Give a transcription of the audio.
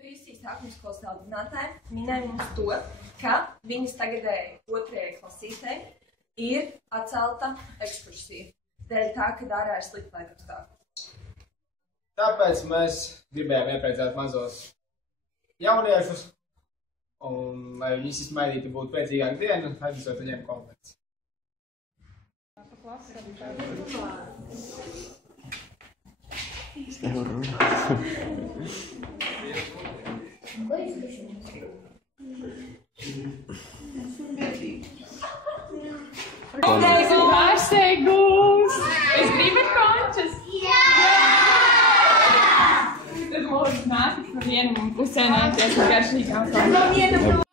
Visi sākuma skolas audzinātāji minēja mums to, ka viņas tagadēji 2. klasītei ir atcelta ekskursija. Dēļ tā, ka ārā ir slikti laikapstākļi. Tāpēc mēs gribējām iepriecāt mazos jauniešus, un, lai viņi izmainītu būtu priecīgāka diena, aizvisot viņiem konferenci. Es nevaru runāt. Pārsteigums! Es gribu končus! Tad lūdzu nākat pa vienam un pusē nācies ar garšīgām končām.